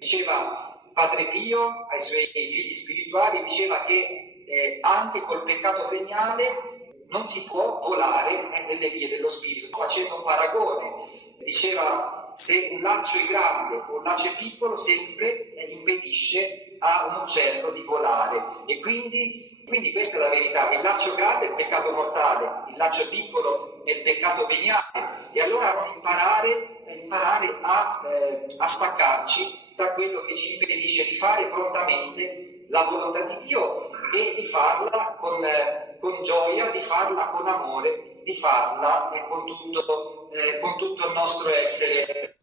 Diceva Padre Pio ai suoi figli spirituali, diceva che anche col peccato veniale non si può volare nelle vie dello spirito, facendo un paragone. Diceva: se un laccio è grande o un laccio è piccolo, sempre impedisce a un uccello di volare. E quindi questa è la verità: il laccio grande è il peccato mortale, il laccio piccolo è il peccato veniale. E allora non imparare a staccarci da quello che ci impedisce di fare prontamente la volontà di Dio e di farla con gioia, di farla con amore, di farla con tutto il nostro essere.